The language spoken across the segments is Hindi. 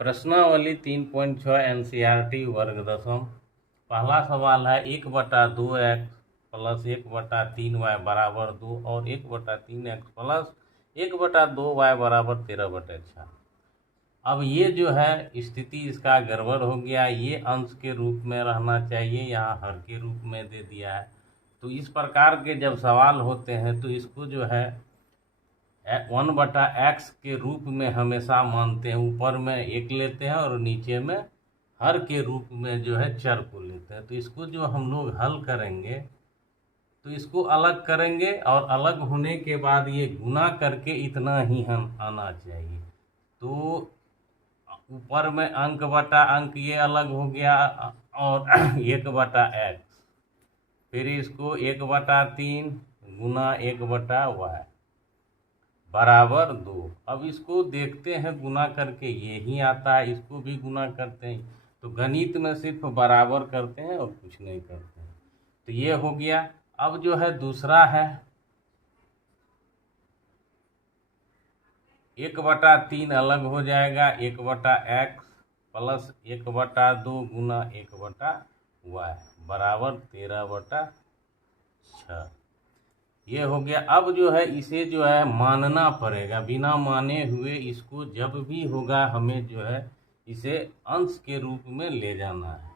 प्रश्नावली 3.6 NCERT वर्ग दसम। पहला सवाल है 1/2x प्लस 1/3y बराबर 2 और 1/3x प्लस 1/2y बराबर 13/4। अब ये जो है स्थिति इसका गड़बड़ हो गया। ये अंश के रूप में रहना चाहिए, यहाँ हर के रूप में दे दिया है। तो इस प्रकार के जब सवाल होते हैं तो इसको जो है 1/x के रूप में हमेशा मानते हैं। ऊपर में एक लेते हैं और नीचे में हर के रूप में जो है चर को लेते हैं। तो इसको जो हम लोग हल करेंगे तो इसको अलग करेंगे और अलग होने के बाद ये गुना करके इतना ही हम आना चाहिए। तो ऊपर में अंक बटा अंक ये अलग हो गया और 1/x, फिर इसको 1/3 गुना 1/y बराबर 2। अब इसको देखते हैं गुना करके, ये ही आता है, इसको भी गुना करते हैं। तो गणित में सिर्फ बराबर करते हैं और कुछ नहीं करते हैं। तो ये हो गया। अब जो है दूसरा है 1/3 अलग हो जाएगा, 1/x प्लस 1/2 गुना 1/y बराबर 13/6। ये हो गया। अब जो है इसे जो है मानना पड़ेगा, बिना माने हुए इसको जब भी होगा हमें जो है इसे अंश के रूप में ले जाना है।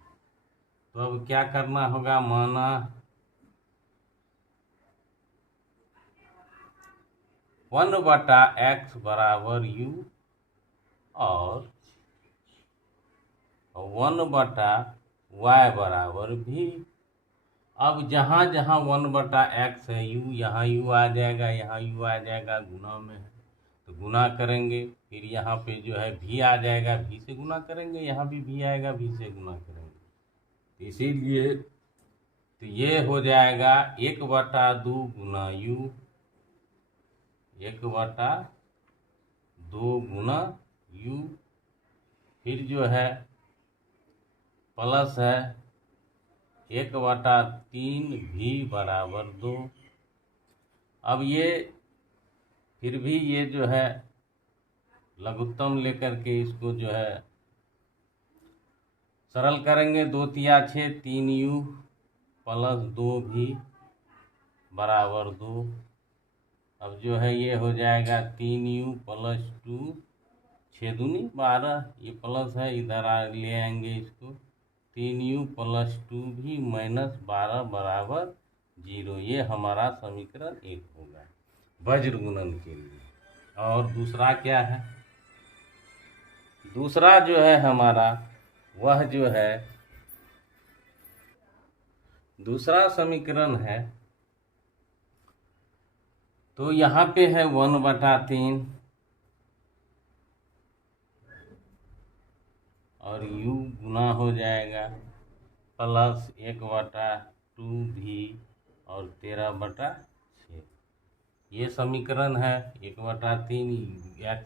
तो अब क्या करना होगा, माना 1/x बराबर u और 1/y बराबर v। अब जहाँ जहाँ 1/x है u, यहाँ u आ जाएगा, यहाँ u आ जाएगा, गुना में है तो गुना करेंगे। फिर यहाँ पे जो है v आ जाएगा, v से गुना करेंगे, यहाँ भी v आएगा, v से गुना करेंगे। तो इसीलिए तो ये हो जाएगा 1/2 गुना u, 1/2 गुना u, फिर जो है प्लस है 1/3 v बराबर 2। अब ये फिर भी ये जो है लघुत्तम लेकर के इसको जो है सरल करेंगे। 2 तिया 6, 3u प्लस 2v बराबर 2। अब जो है ये हो जाएगा 3u प्लस 2, 6 दूनी 12, ये प्लस है, इधर ले आएंगे इसको, 3u प्लस 2v माइनस 12 बराबर 0। ये हमारा समीकरण 1 होगा वज्र गुणन के लिए। और दूसरा क्या है, दूसरा जो है हमारा वह जो है दूसरा समीकरण है, तो यहाँ पे है 1/3 और u गुना हो जाएगा प्लस 1/2v और 13/6। ये समीकरण है 1/3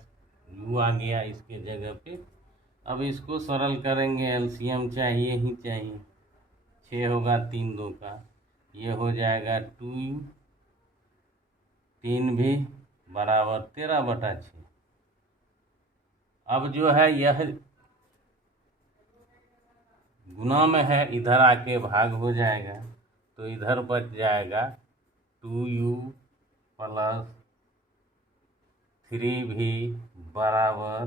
u आ गया इसके जगह पे। अब इसको सरल करेंगे, एलसीएम चाहिए ही चाहिए। 6 होगा 3 2 का, ये हो जाएगा 2u, 3 भी बराबर 13/6। अब जो है यह गुना में है, इधर आके भाग हो जाएगा, तो इधर बच जाएगा 2u प्लस 3v बराबर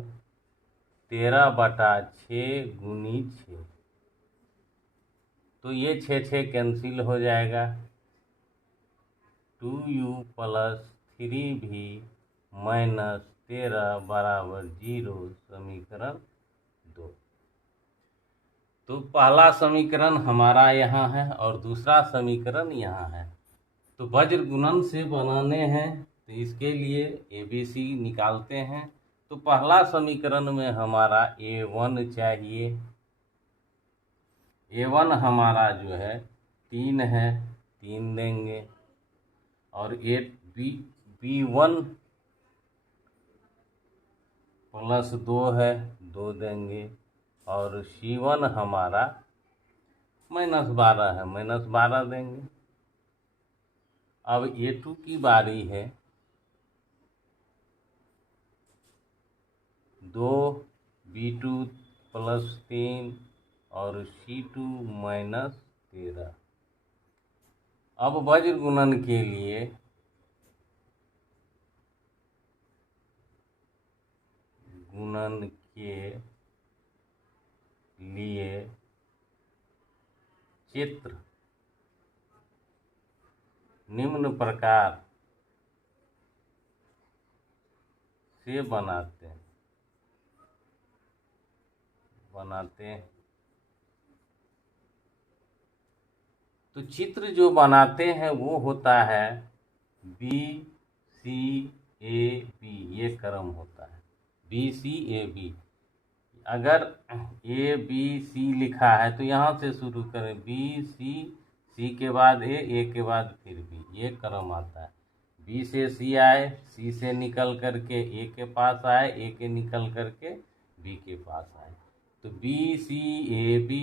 13/6 गुनी 6। तो ये 6 कैंसिल हो जाएगा, 2u प्लस 3v माइनस 13 बराबर 0, समीकरण 2। तो पहला समीकरण हमारा यहाँ है और दूसरा समीकरण यहाँ है। तो वज्र गुणन से बनाने हैं तो इसके लिए ABC निकालते हैं। तो पहला समीकरण में हमारा A1 चाहिए। A1 हमारा जो है 3 है, 3 देंगे, और B1 प्लस 2 है, 2 देंगे, और C1 हमारा -12 है, -12 देंगे। अब A2 की बारी है, 2 B2 प्लस 3 और C2 माइनस 13। अब वज्र गुणन के लिए चित्र निम्न प्रकार से बनाते हैं। तो चित्र जो बनाते हैं वो होता है BCAB, ये क्रम होता है BCAB। अगर ABC लिखा है तो यहाँ से शुरू करें, C के बाद A के बाद फिर B, ये क्रम आता है। B से C आए, C से निकल करके A के पास आए, A के निकल करके B के पास आए। तो BCAB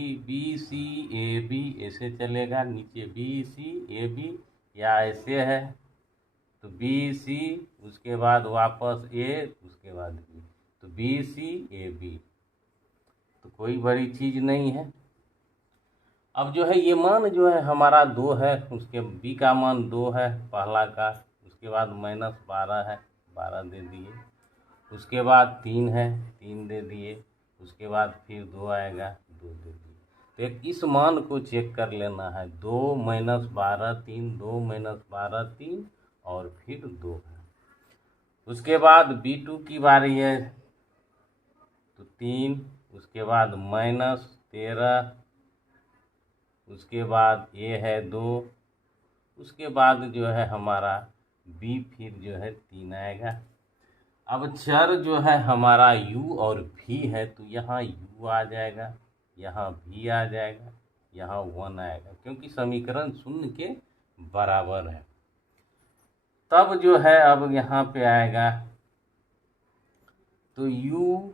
ऐसे चलेगा, नीचे BCAB या ऐसे है तो BC, उसके बाद वापस A, उसके बाद B, तो BCAB। तो कोई बड़ी चीज़ नहीं है। अब जो है ये मान जो है हमारा 2 है, उसके B का मान 2 है पहला का, उसके बाद -12 है, 12 दे दिए, उसके बाद 3 है, 3 दे दिए, उसके बाद फिर 2 आएगा, 2 दे दिए। तो एक इस मान को चेक कर लेना है, 2 - 12 3, 2 - 12 3 और फिर 2 है। उसके बाद B2 की बारी है तो 3, उसके बाद -13, उसके बाद A है 2, उसके बाद जो है हमारा B फिर जो है 3 आएगा। अब चर जो है हमारा U और V है तो यहाँ U आ जाएगा, यहाँ V आ जाएगा, यहाँ 1 आएगा, क्योंकि समीकरण 0 के बराबर है। तब जो है अब यहाँ पे आएगा तो U,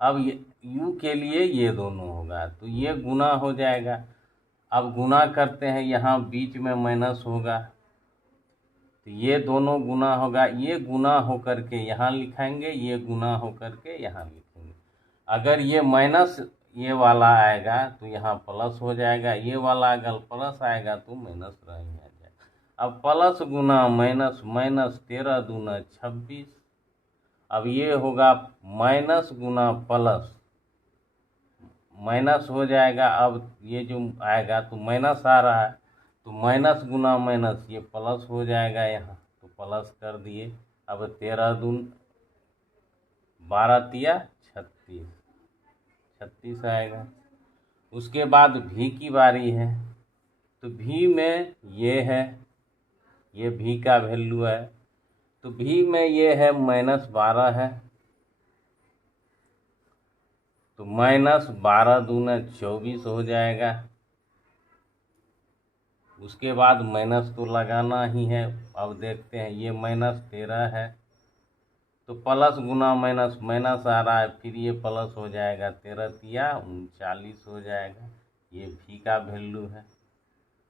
अब U के लिए ये दोनों होगा तो ये गुना हो जाएगा। अब गुना करते हैं, यहाँ बीच में माइनस होगा तो ये दोनों गुना होगा, ये गुना हो करके यहाँ लिखेंगे, ये गुना हो करके यहाँ लिखेंगे। अगर ये माइनस ये वाला आएगा तो यहाँ प्लस हो जाएगा, ये वाला अगर प्लस आएगा तो माइनस रह जाएगा। अब प्लस गुना माइनस, माइनस 13 दूना 26। अब ये होगा माइनस गुना प्लस, माइनस हो जाएगा। अब ये जो आएगा तो माइनस आ रहा है तो माइनस गुना माइनस ये प्लस हो जाएगा, यहाँ तो प्लस कर दिए। अब 13 दून 12 तिया 36, 36 आएगा। उसके बाद भी की बारी है तो भी में ये है, ये भी का वैल्यू है तो भी में ये है -12 है तो -12 दूना 24 हो जाएगा। उसके बाद माइनस तो लगाना ही है। अब देखते हैं, ये -13 है तो प्लस गुना माइनस, माइनस आ रहा है फिर ये प्लस हो जाएगा, 13 तिया 39 हो जाएगा। ये भी का वैल्यू है।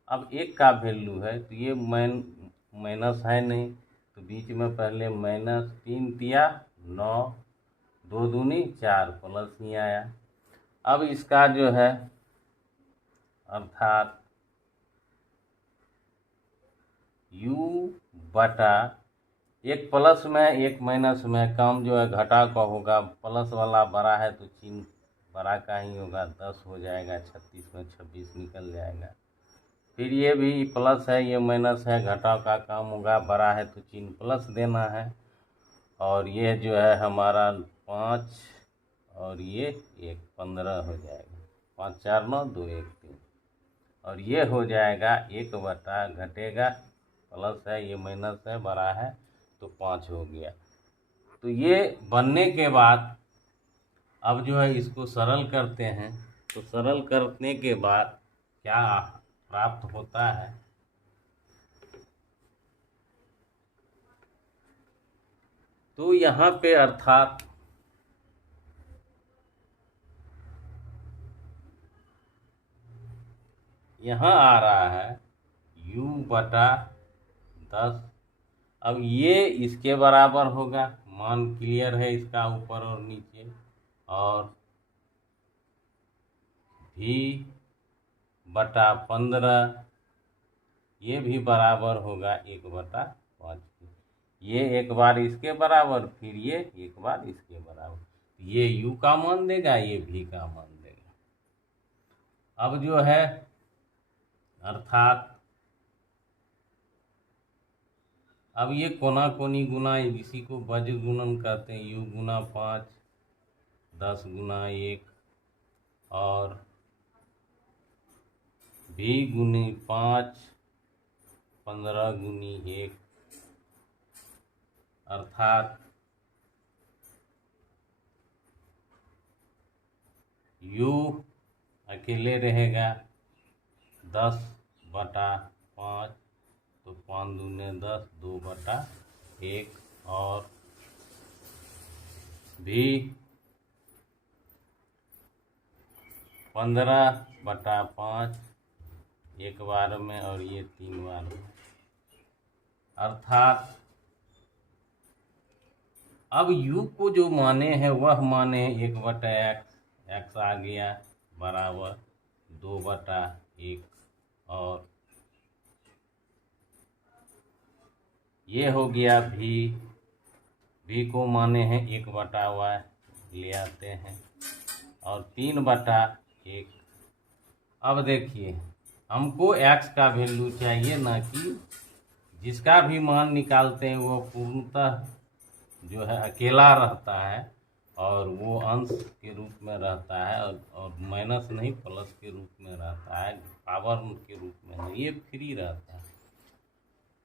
अब एक का वैल्यू है तो ये माइनस है नहीं तो बीच में पहले माइनस, 3 तिया 9, 2 दूनी 4, प्लस ही आया। अब इसका जो है अर्थात U बटा, एक प्लस में एक माइनस में काम जो है घटा का होगा, प्लस वाला बड़ा है तो चिन्ह बड़ा का ही होगा, 10 हो जाएगा, 36 में 26 निकल जाएगा। फिर ये भी प्लस है, ये माइनस है, घटाव का काम होगा, बड़ा है तो चिन्ह प्लस देना है। और ये जो है हमारा 5 और ये 1, 15 हो जाएगा, 5 4 9 2 1 3 और ये हो जाएगा 1 बटा, घटेगा प्लस है, ये माइनस है, बड़ा है तो 5 हो गया। तो ये बनने के बाद अब जो है इसको सरल करते हैं तो सरल करने के बाद क्या प्राप्त होता है, तो यहाँ पे अर्थात यहाँ आ रहा है U बटा 10। अब ये इसके बराबर होगा मान क्लियर है इसका ऊपर और नीचे। और भी बटा 15 ये भी बराबर होगा 1/5। ये एक बार इसके बराबर, फिर ये एक बार इसके बराबर। ये u का मान देगा, ये v का मान देगा। अब जो है अर्थात अब ये कोना कोनी गुना, इसी को वज्र गुणन कहते हैं। u गुना 5, 10 गुना 1 और v गुनी 5, 15 गुनी 1, अर्थात u अकेले रहेगा 10/5, तो 5 दूने 10, 2/1 और भी 15/5 एक बार में और ये 3 बार में। अर्थात अब u को जो माने हैं वह माने 1/x, x आ गया बराबर 2/1 और ये हो गया v को माने हैं 1/y, ले आते हैं और 3/1। अब देखिए हमको x का वैल्यू चाहिए, ना कि जिसका भी मान निकालते हैं वो पूर्णतः जो है अकेला रहता है और वो अंश के रूप में रहता है और माइनस नहीं प्लस के रूप में रहता है, पावर के रूप में नहीं, ये फ्री रहता है।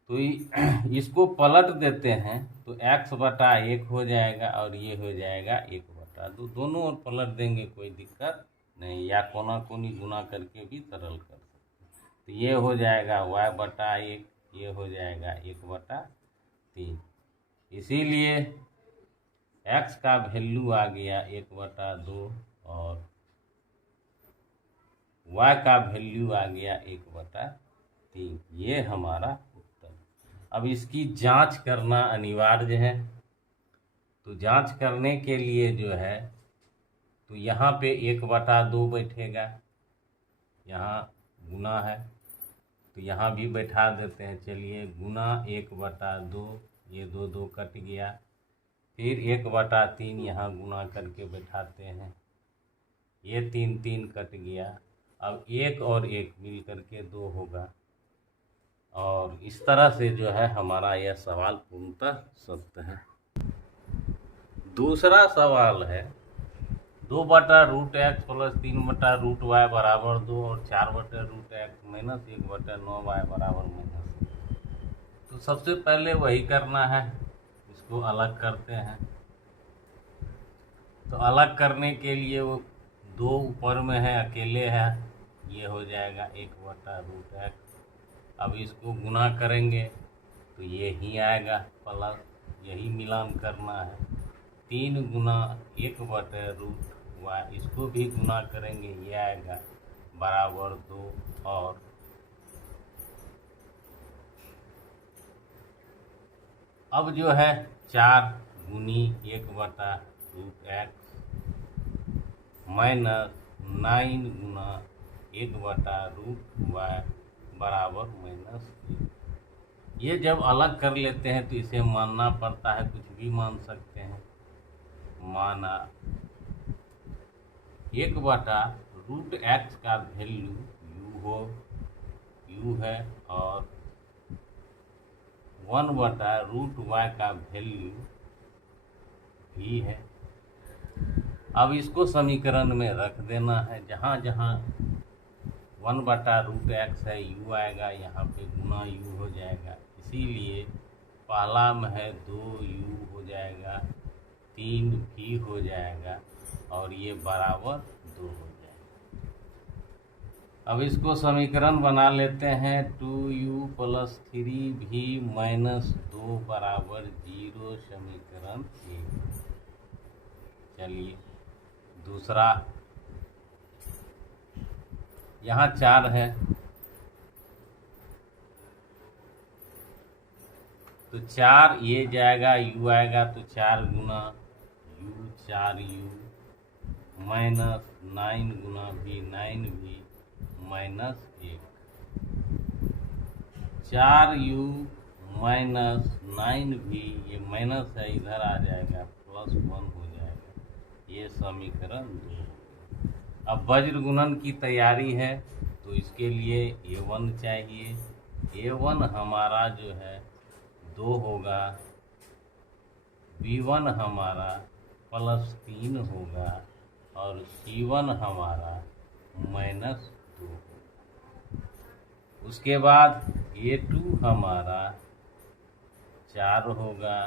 तो इसको पलट देते हैं तो x/1 हो जाएगा और ये हो जाएगा 1/2। दोनों ओर पलट देंगे, कोई दिक्कत नहीं, या कोना कोनी गुना करके भी सरल कर सकते हैं। तो ये हो जाएगा y/1, ये हो जाएगा 1/3। इसीलिए x का वैल्यू आ गया 1/2 और y का वैल्यू आ गया 1/3। ये हमारा उत्तर। अब इसकी जांच करना अनिवार्य है। तो जांच करने के लिए जो है तो यहाँ पे 1/2 बैठेगा, यहाँ गुना है तो यहाँ भी बैठा देते हैं। चलिए गुना 1/2, ये 2 कट गया, फिर 1/3 यहाँ गुना करके बैठाते हैं, ये 3 कट गया। अब 1 और 1 मिल करके 2 होगा और इस तरह से जो है हमारा यह सवाल पूर्णतः सत्य है। दूसरा सवाल है 2/√x प्लस 3/√y बराबर 2 और 4/√x माइनस 1/9y बराबर -। तो सबसे पहले वही करना है, इसको अलग करते हैं। तो अलग करने के लिए वो 2 ऊपर में है, अकेले है, ये हो जाएगा 1/√x। अब इसको गुना करेंगे तो ये ही आएगा प्लस, यही मिलान करना है। 3 गुना 1/√y, इसको भी गुना करेंगे, ये आएगा बराबर 2 और अब जो है 4 गुनी 1/√x माइनस 9 गुना 1/√y बराबर -1। ये जब अलग कर लेते हैं तो इसे मानना पड़ता है, कुछ भी मान सकते हैं। माना 1/√x का वैल्यू u है और 1/√y का वैल्यू v है। अब इसको समीकरण में रख देना है, जहाँ जहाँ 1/√x है u आएगा, यहाँ पे गुना u हो जाएगा। इसीलिए पहला में है 2u हो जाएगा, 3v हो जाएगा और ये बराबर 2 हो जाएगा। अब इसको समीकरण बना लेते हैं। 2u + 3v - 2 बराबर 0 समीकरण 1। चलिए दूसरा, यहाँ 4 है तो 4 ये जाएगा, u आएगा तो 4 गुना u, 4u माइनस 9 गुना v, 9v minus 1, 4u minus 9v, ये माइनस है इधर आ जाएगा प्लस 1 हो जाएगा। ये समीकरण 2। अब वज्र गुणन की तैयारी है तो इसके लिए a1 चाहिए। a1 हमारा जो है 2 होगा, b1 हमारा प्लस 3 होगा और c1 हमारा माइनस 2 होगा। उसके बाद a2 हमारा 4 होगा,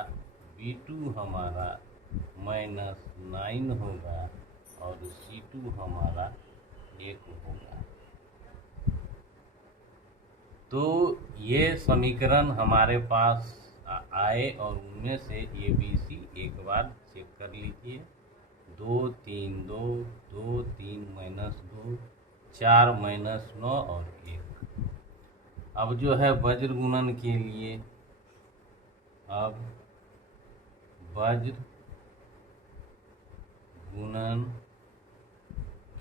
b2 हमारा माइनस 9 होगा और c2 हमारा 1 होगा। तो ये समीकरण हमारे पास आए और उनमें से ABC एक बार चेक कर लीजिए। 2 3 2 2 3 माइनस 2 4 माइनस 9 और 1। अब जो है वज्र गुणन के लिए, अब वज्र गुणन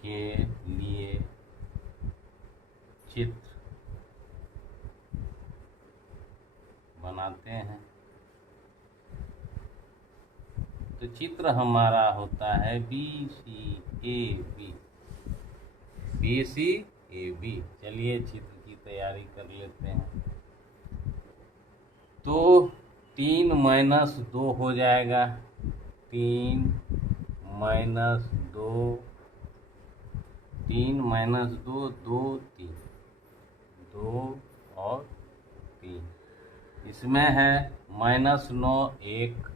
के लिए चित्र बनाते हैं। तो चित्र हमारा होता है BCAB, BCAB। चलिए चित्र की तैयारी कर लेते हैं। तो 3 माइनस 2 हो जाएगा, 3 माइनस 2, 3 माइनस 2 2 3, 2 और 3। इसमें है minus 9 1,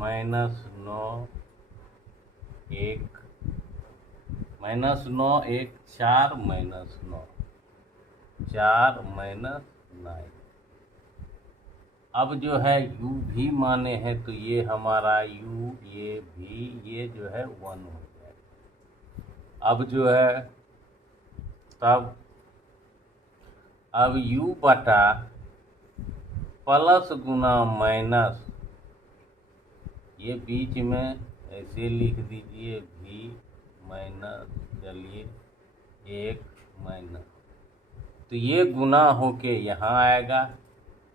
minus 9 1, minus 9 1, 4 minus 9, 4 minus 9। अब जो है u भी माने हैं तो ये हमारा u, ये भी, ये जो है 1 हो जाएगा। अब जो है तब अब u बटा प्लस गुना माइनस, ये बीच में ऐसे लिख दीजिए v माइनस, चलिए 1 माइनस, तो ये गुना होके यहाँ आएगा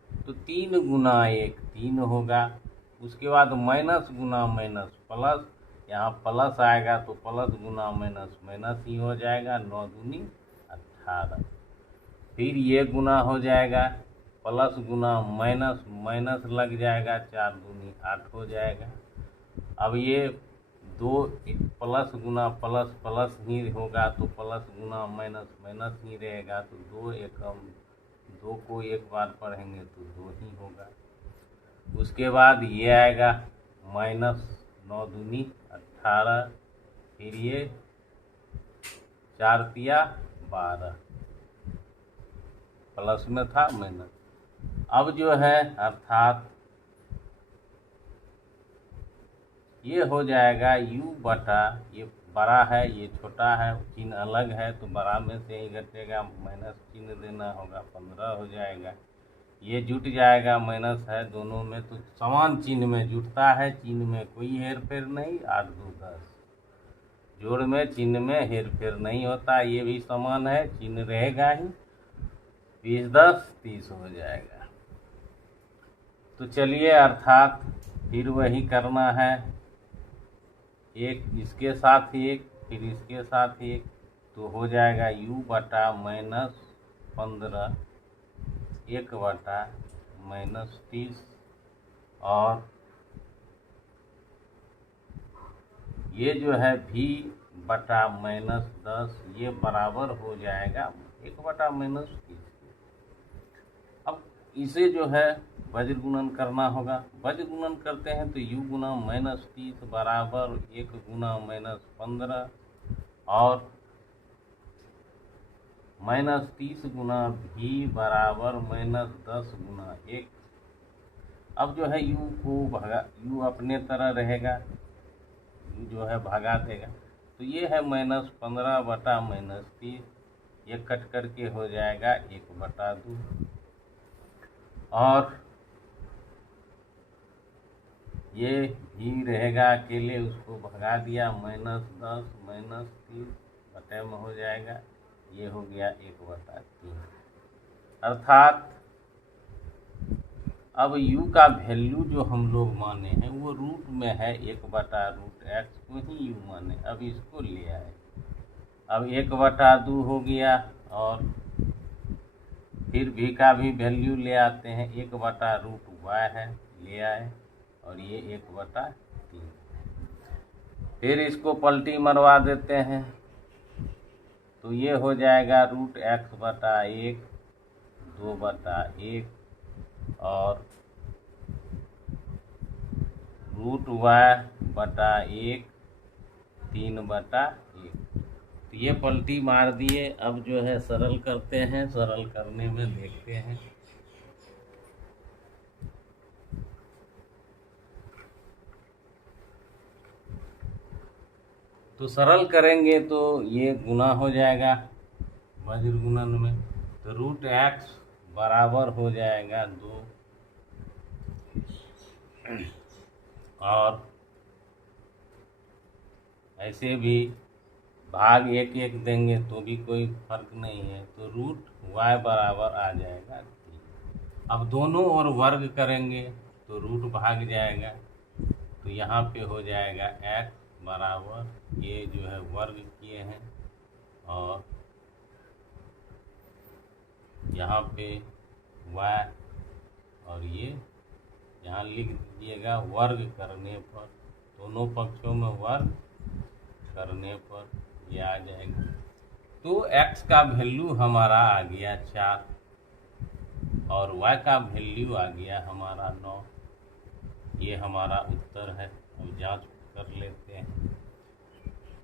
तो 3 गुना 1 3 होगा। उसके बाद माइनस गुना माइनस प्लस, यहाँ प्लस आएगा तो प्लस गुना माइनस माइनस ही हो जाएगा, 9 दूनी 18। फिर ये गुना हो जाएगा, प्लस गुना माइनस माइनस लग जाएगा, 4 दूनी 8 हो जाएगा। अब ये 2 प्लस गुना प्लस प्लस ही होगा तो प्लस गुना माइनस माइनस ही रहेगा, तो 2 एकम 2 को एक बार पढ़ेंगे तो 2 ही होगा। उसके बाद ये आएगा माइनस 9 दूनी 18, फिर ये 4 तिया 12, प्लस में था माइनस। अब जो है अर्थात ये हो जाएगा u बटा, ये बड़ा है ये छोटा है, चिन्ह अलग है तो बड़ा में से ही घटेगा, माइनस चिन्ह देना होगा, 15 हो जाएगा। ये जुट जाएगा, माइनस है दोनों में तो समान चिन्ह में जुटता है, चिन्ह में कोई हेर फेर नहीं। 8 2 10, जोड़ में चिन्ह में हेर फेर नहीं होता, ये भी समान है, चिन्ह रहेगा ही। 20 10 30 हो जाएगा। तो चलिए अर्थात फिर वही करना है, एक इसके साथ एक, फिर इसके साथ एक, तो हो जाएगा u बटा माइनस 15 1 बटा माइनस 30, और ये जो है v बटा माइनस 10, ये बराबर हो जाएगा 1 बटा माइनस 30। अब इसे जो है वज्र गुणन करना होगा। वज्र गुणन करते हैं तो u गुना माइनस 30 बराबर 1 गुना माइनस 15 और माइनस 30 गुना v बराबर माइनस 10 गुना 1। अब जो है u को भगा, u अपने तरह रहेगा, u जो है भगा देगा, तो ये है माइनस 15 बटा माइनस 30, ये कट करके हो जाएगा 1 बटा 2, और ये भी रहेगा अकेले, उसको भगा दिया, -10 -30 बटे में हो जाएगा, ये हो गया 1/3। अर्थात अब u का वैल्यू जो हम लोग माने हैं वो रूट में है, 1/√x को ही u माने। अब इसको ले आए, अब 1/2 हो गया, और फिर v का भी वैल्यू ले आते हैं, 1/√y है, ले आए, और ये 1/3। फिर इसको पलटी मरवा देते हैं, तो ये हो जाएगा √x/1 2/1 और √y/1 3/1। तो ये पलटी मार दिए। अब जो है सरल करते हैं, सरल करने में देखते हैं। तो सरल करेंगे तो ये गुना हो जाएगा वज्र गुणन में, तो √x बराबर हो जाएगा 2, और ऐसे भी भाग 1 देंगे तो भी कोई फर्क नहीं है, तो √y बराबर आ जाएगा 3। अब दोनों ओर वर्ग करेंगे तो रूट भाग जाएगा, तो यहाँ पे हो जाएगा x बराबर, ये जो है वर्ग किए हैं, और यहाँ पे y, और ये यहाँ लिख दीजिएगा वर्ग करने पर, दोनों पक्षों में वर्ग करने पर ये आ जाएगा। तो x का वैल्यू हमारा आ गया 4 और y का वैल्यू आ गया हमारा 9। ये हमारा उत्तर है। अब जांच कर लेते हैं,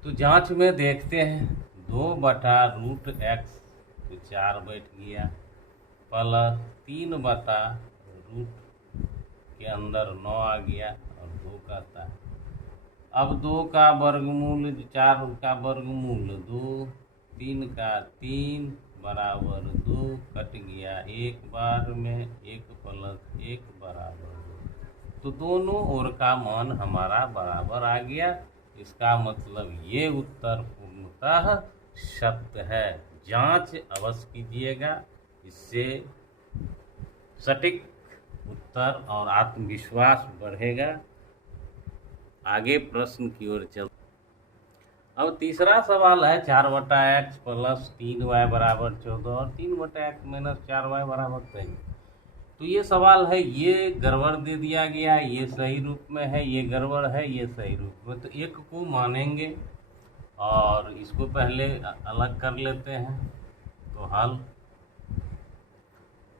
तो जांच में देखते हैं 2/√x तो 4 बैठ गया, प्लस 3/√, के अंदर 9 आ गया और 2 का था। अब 2 का वर्गमूल, 4 का वर्गमूल 2, 3 का 3 बराबर 2, कट गया एक बार में, 1 + 1 बराबर 2। तो दोनों ओर का मान हमारा बराबर आ गया। इसका मतलब ये उत्तर पूर्णतः सत्य है। जांच अवश्य कीजिएगा, इससे सटीक उत्तर और आत्मविश्वास बढ़ेगा। आगे प्रश्न की ओर चल। अब तीसरा सवाल है 4/x + 3y बराबर 14 और 3/x - 4y बराबर 23। तो ये सवाल है, ये गड़बड़ दे दिया गया, ये सही रूप में है, ये गड़बड़ है, ये सही रूप में। तो एक को मानेंगे और इसको पहले अलग कर लेते हैं।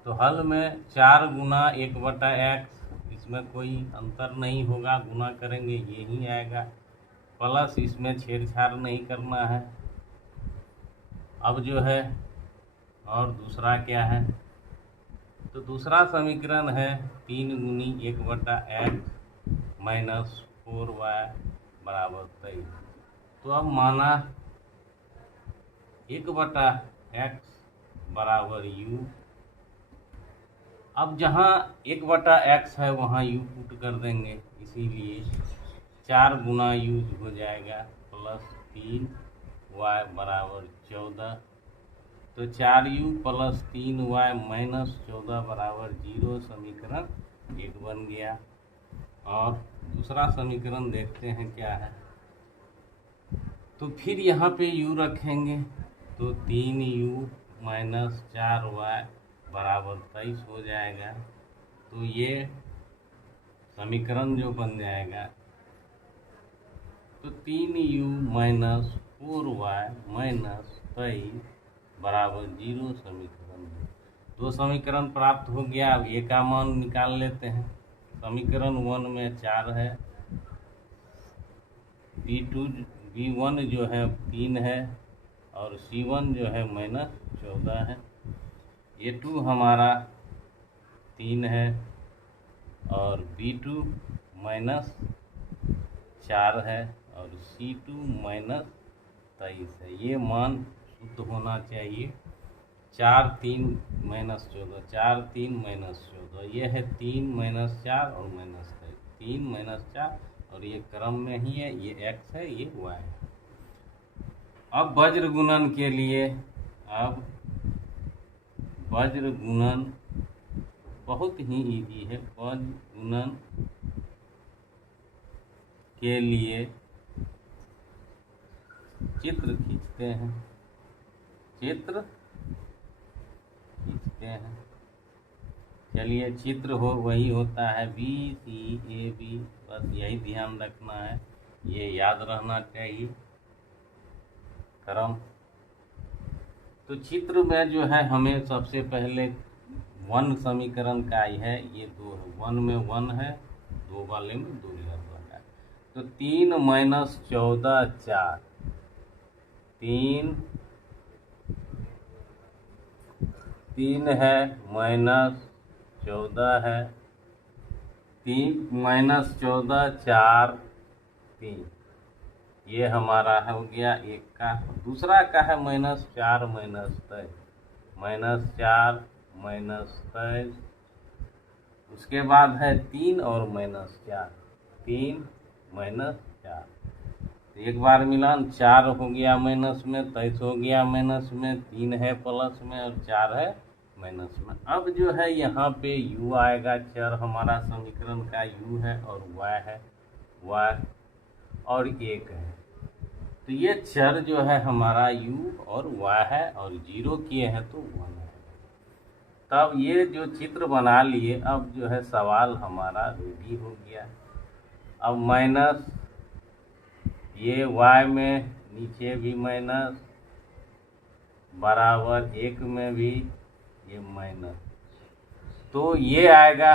तो हल में 4 × 1/x, इसमें कोई अंतर नहीं होगा, गुना करेंगे यही आएगा, प्लस इसमें छेड़छाड़ नहीं करना है। अब जो है, और दूसरा क्या है, तो दूसरा समीकरण है 3 × 1/x - 4y बराबर 23। तो अब माना 1/x बराबर u। अब जहाँ 1/x है वहाँ u पुट कर देंगे, इसीलिए 4 × u हो जाएगा, प्लस 3y बराबर 14। तो 4u + 3y - 14 बराबर 0, समीकरण 1 बन गया। और दूसरा समीकरण देखते हैं क्या है। तो फिर यहाँ पे u रखेंगे, तो 3u - 4y बराबर 23 हो जाएगा। तो ये समीकरण जो बन जाएगा, तो 3u - 4y - 23 बराबर 0 समीकरण। 2 समीकरण प्राप्त हो गया। अब ए का मान निकाल लेते हैं। समीकरण 1 में 4 है, B1 जो है 3 है, और C1 जो है -14 है। A2 हमारा 3 है, और B2 -4 है, और C2 -23 है। ये मान शुद्ध होना चाहिए। 4 3 -14, 4 3 -14, ये है 3 - 4 और -23। 3 - 4 और ये क्रम में ही है, ये x है, ये y है। अब वज्र गुणन के लिए, अब वज्र गुणन बहुत ही इजी है। वज्र गुणन के लिए चित्र खींचते हैं, चित्र खींचते हैं। चलिए, चित्र हो वही होता है BCAB, बस यही ध्यान रखना है, ये याद रहना चाहिए क्रम। तो चित्र में जो है हमें सबसे पहले 1 समीकरण का ही है, ये 2 है, 1 में 1 है, 2 वाले में 2 लगा है। तो 3 - 14 4, 3 है -14 है, 3 - 14 4 3, ये हमारा हो गया एक का। दूसरा का है -4 - 23, -4 - 23। उसके बाद है 3 और -4, 3 - 4, तो एक बार मिलान 4 हो गया माइनस में, 23 हो गया माइनस में, 3 है प्लस में और 4 है माइनस में। अब जो है यहाँ पे u आएगा, चर हमारा समीकरण का u है और y है, y और 1 है। तो ये चर जो है हमारा u और y है और 0 किए हैं तो 1 है। तब ये जो चित्र बना लिए, अब जो है सवाल हमारा रेडी हो गया। अब माइनस, ये y में नीचे भी माइनस, बराबर 1 में भी ये माइनस, तो ये आएगा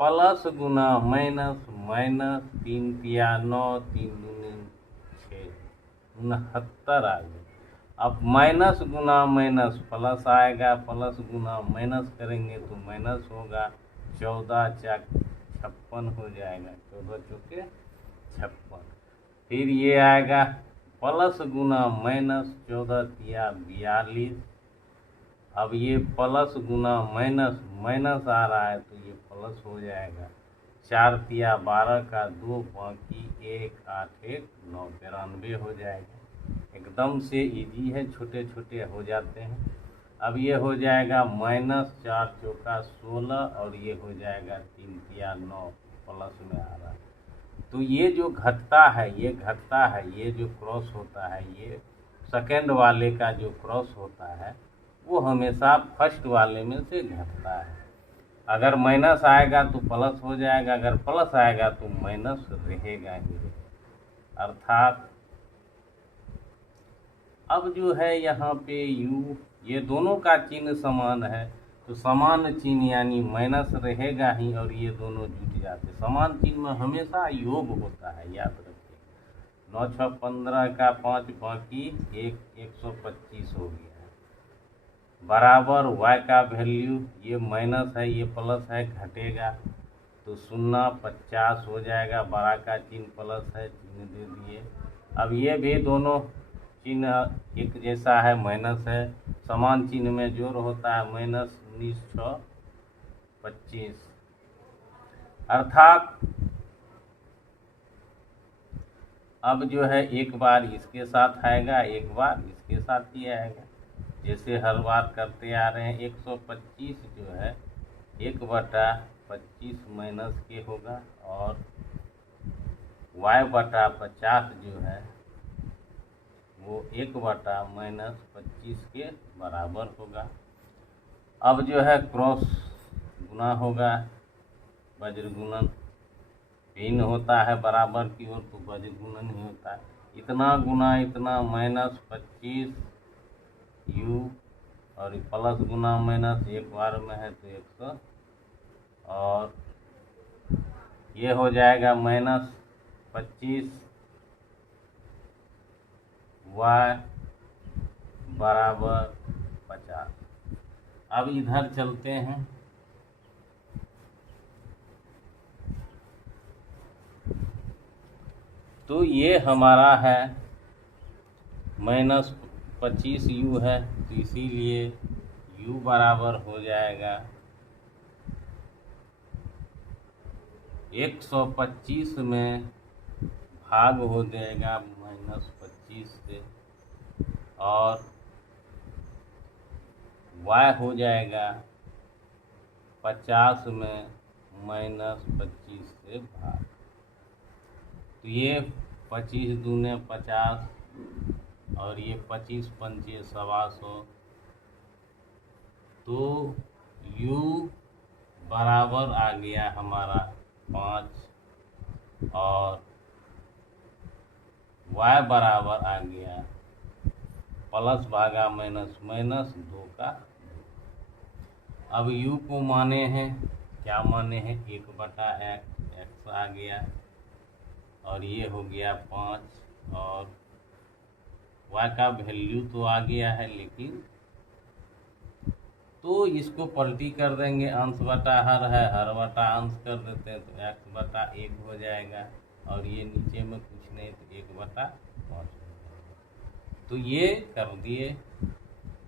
प्लस गुना माइनस, माइनस 3 तिया 9, 3 दूनी 6, 69 आ गया। अब माइनस गुना माइनस प्लस आएगा, प्लस गुना माइनस करेंगे तो माइनस होगा, 14 चाक 56 हो जाएगा, 14 चौके 56। फिर ये आएगा प्लस गुना माइनस, 14 तिया 42। अब ये प्लस गुना माइनस, माइनस आ रहा है तो ये प्लस हो जाएगा, 4 तिया 12 का 2, बाकी 1 8 1 9, 93 हो जाएगा। एकदम से इजी है, छोटे छोटे हो जाते हैं। अब ये हो जाएगा -4 चौका 16 और ये हो जाएगा 3 तिया 9, प्लस में आ रहा है। तो ये जो घटता है, ये घटता है, ये जो क्रॉस होता है, ये सेकंड वाले का जो क्रॉस होता है वो हमेशा फर्स्ट वाले में से घटता है। अगर माइनस आएगा तो प्लस हो जाएगा, अगर प्लस आएगा तो माइनस रहेगा ही। अर्थात अब जो है यहाँ पे u, ये दोनों का चिन्ह समान है, तो समान चिन्ह यानी माइनस रहेगा ही और ये दोनों जुट जाते। समान चिन्ह में हमेशा योग होता है, याद रखिए। 9 6 15 का 5, बाकी 125 हो गया है। बराबर y का वैल्यू, ये माइनस है ये प्लस है, घटेगा तो 0 50 हो जाएगा। बड़ा का चिन्ह प्लस है, चिन्ह दे दिए। अब ये भी दोनों चिन्ह एक जैसा है, माइनस है, समान चिन्ह में जोड़ होता है, -19 6 25। अर्थात अब जो है एक बार इसके साथ आएगा, एक बार इसके साथ ही आएगा, जैसे हर बार करते आ रहे हैं। 125 जो है 1/25 माइनस के होगा और y/50 जो है वो 1/-25 के बराबर होगा। अब जो है क्रॉस गुना होगा, वज्र गुणन भिन्न होता है बराबर की ओर तो वज्र गुणन ही होता है। इतना गुना इतना -25 u और प्लस गुना माइनस एक बार में है तो 100 और ये हो जाएगा -25 y बराबर 50। अब इधर चलते हैं, तो ये हमारा है -25 u है, तो इसीलिए u बराबर हो जाएगा 125 में भाग हो जाएगा -25 से, और y हो जाएगा 50 में -25 से भाग। तो ये 25 दूने 50 और ये 25 पंचे 125। तो u बराबर आ गया हमारा 5 और y बराबर आ गया प्लस भागा माइनस माइनस 2 का। अब u को माने हैं, क्या माने हैं, 1/x, x आ गया, और ये हो गया 5, और y का वैल्यू तो आ गया है, लेकिन तो इसको पलटी कर देंगे, अंश बटा हर है, हर बटा अंश कर देते हैं, तो x/1 हो जाएगा, और ये नीचे में कुछ नहीं तो 1/5 हो जाएगा। तो ये कर दिए,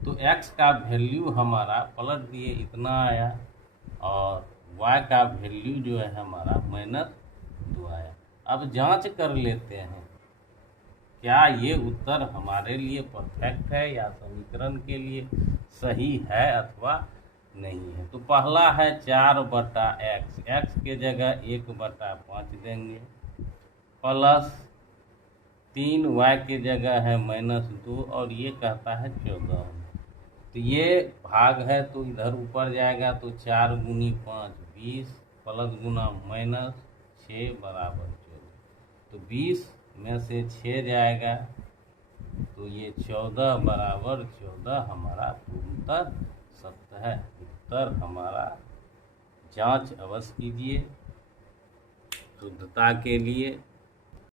तो x का वैल्यू हमारा पलट दिए इतना आया, और y का वैल्यू जो है हमारा -2 आया। अब जांच कर लेते हैं क्या ये उत्तर हमारे लिए परफेक्ट है या समीकरण के लिए सही है अथवा नहीं है। तो पहला है 4/x, x के जगह 1/5 देंगे, प्लस 3y के जगह है -2, और ये कहता है 14। तो ये भाग है तो इधर ऊपर जाएगा, तो 4 गुनी 5 20, प्लस गुना माइनस 6 बराबर 14। तो 20 में से 6 जाएगा, तो ये 14 बराबर 14 हमारा उत्तर सत्य है। उत्तर हमारा जांच अवश्य कीजिए शुद्धता के लिए।